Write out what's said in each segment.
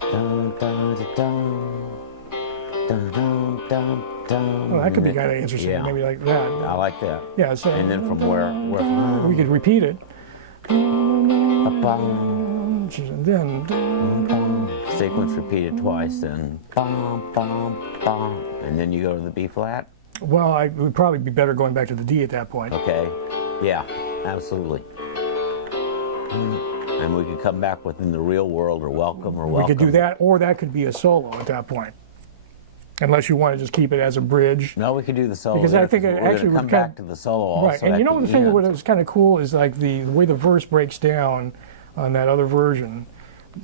Dun, dun, dun, dun. Dun, dun, dun, dun. Well, that could be And kind of interesting, yeah. maybe like that. I like that. Yeah, so And then from where we could repeat it. Ba-bum, And then bum. Sequence repeated twice, then bum, bum, bum. And then you go to the B flat. well, it would probably be better going back to the D at that point. Okay. Yeah, absolutely. And we could come back within the real world or welcome or We welcome. could do that, or that could be a solo at that point. Unless you want to just keep it as a bridge. No, we could do the solo. Because there, I think it we're actually gonna come would back to the solo also. Right, and you know at the thing end. that was kind of cool is like the way the verse breaks down on that other version.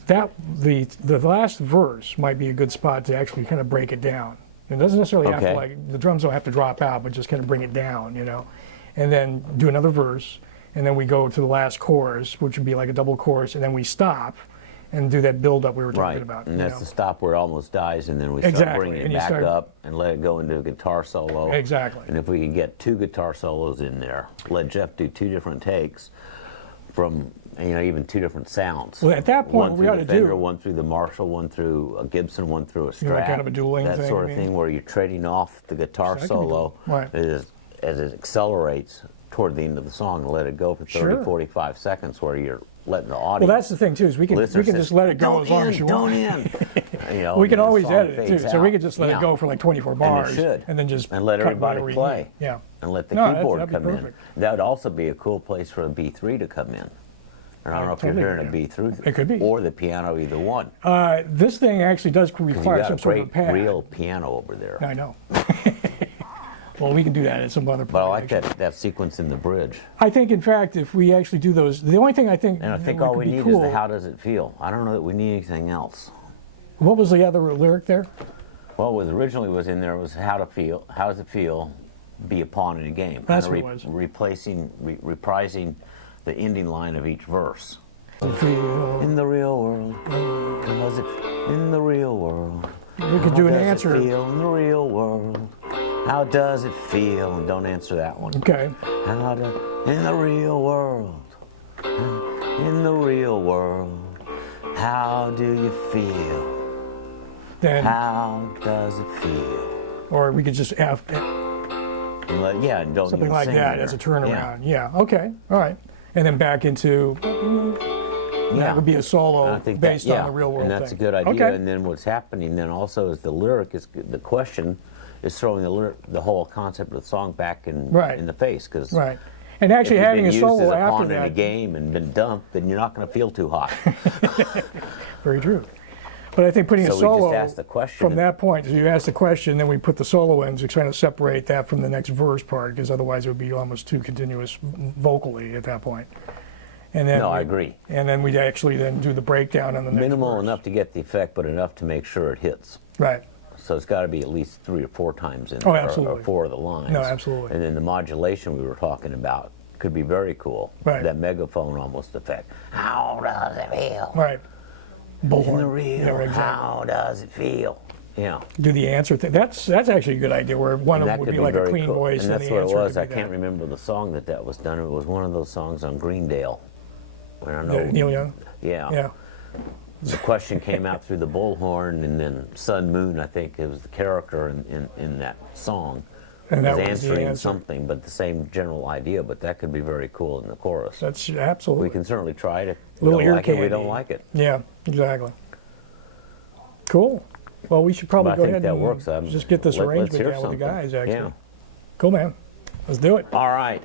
That the last verse might be a good spot to actually kind of break it down. It doesn't necessarily have to, Okay. like, the drums don't have to drop out, but just kind of bring it down, you know. And then do another verse, and then we go to the last chorus, which would be like a double chorus, and then we stop and do that build up we were talking Right, about. and you that's know. the stop where it almost dies, and then we start Exactly, bringing and it you back start- up and let it go into a guitar solo. Exactly. And if we could get 2 guitar solos in there, let Jeff do 2 different takes from, even 2 different sounds. Well, at that point, one what we through ought the to Fender, do- one through the Marshall, one through a Gibson, one through a Strat. You know, kind of a dueling that thing, sort you of mean? thing where you're trading off the guitar That could be solo cool. Right. as it accelerates toward the end of the song and let it go for 30, Sure. 45 seconds where you're letting the Well, audience. that's the thing too, is we can listener says, just let it go "Don't as long end, as you don't want. end." We and can the always song edit it too, fades so we out. could just let Yeah. it go for like 24 bars, should. and then just And let cut everybody by, play. Yeah, And let the No, keyboard that'd be come in. perfect. That would also be a cool place for a B3 to come in. And I don't know if totally you're hearing a agree. B3 It could be. or the piano, either one. this thing actually does 'Cause you require got some a sort of a great pad. real piano over there. I know. Well, we can do that at some other point. But I like actually. that sequence in the bridge. I think, in fact, if we actually do those, the only thing I think, And I think would all we be need cool, is the how does it feel. I don't know that we need anything else. What was the other lyric there? Well, what originally was in there was how does it feel, be a pawn in a game. That's Kinda what it was. reprising the ending line of each verse. Feel. In the real world, does it in the real world? We could do an How does answer. it feel in the real world? How does it feel? And don't answer that one. Okay. How do in the real world? In the real world, how do you feel? Then, How does it feel? or we could just have And and don't something even like sing that there. as a turnaround. Yeah. Okay. All right. And then back into Yeah. that would be a And solo I think based that, on the real world and that's thing. a good idea. Okay. And then what's happening then also is the lyric is the question is throwing the whole concept of the song back in Right. in the face because Right. And if actually you've having been a used solo as a after pawn in a that. game and been dumped, then you're not going to feel too hot. Very true. But I think putting So a we solo just asked the question from and- that point, so you ask the question, then we put the solo in to kind of separate that from the next verse part, because otherwise it would be almost too continuous vocally at that point. And then No, I agree. And then we'd actually then do the breakdown on the next Minimal verse. enough to get the effect, but enough to make sure it hits. Right. So it's got to be at least 3 or 4 times in Oh, there, absolutely. or 4 of the lines. No, absolutely. And then the modulation we were talking about could be very cool. Right. That megaphone almost effect. How does it feel? Right. In the Bullhorn. real, Yeah, exactly. how does it feel? Yeah. Do the answer thing. That's actually a good idea, where one And of that them would could be like a very clean cool. voice, And and that's the what it answer was. could I be can't that. remember the song that was done. It was one of those songs on Greendale. I don't know. Neil Young. Yeah. Yeah. The question came out through the bullhorn, and then Sun Moon, I think it was the character in that song, And that was was the answering answer. something, but the same general idea. But that could be very cool in the chorus. That's absolutely. We can certainly try it. If we Little don't ear like it, we candy. don't like it. Yeah, exactly. Cool. Well, we should probably But I go think ahead that and works. just get this Let's arrangement hear down with the something. guys, actually. Yeah. Cool, man. Let's do it. All right.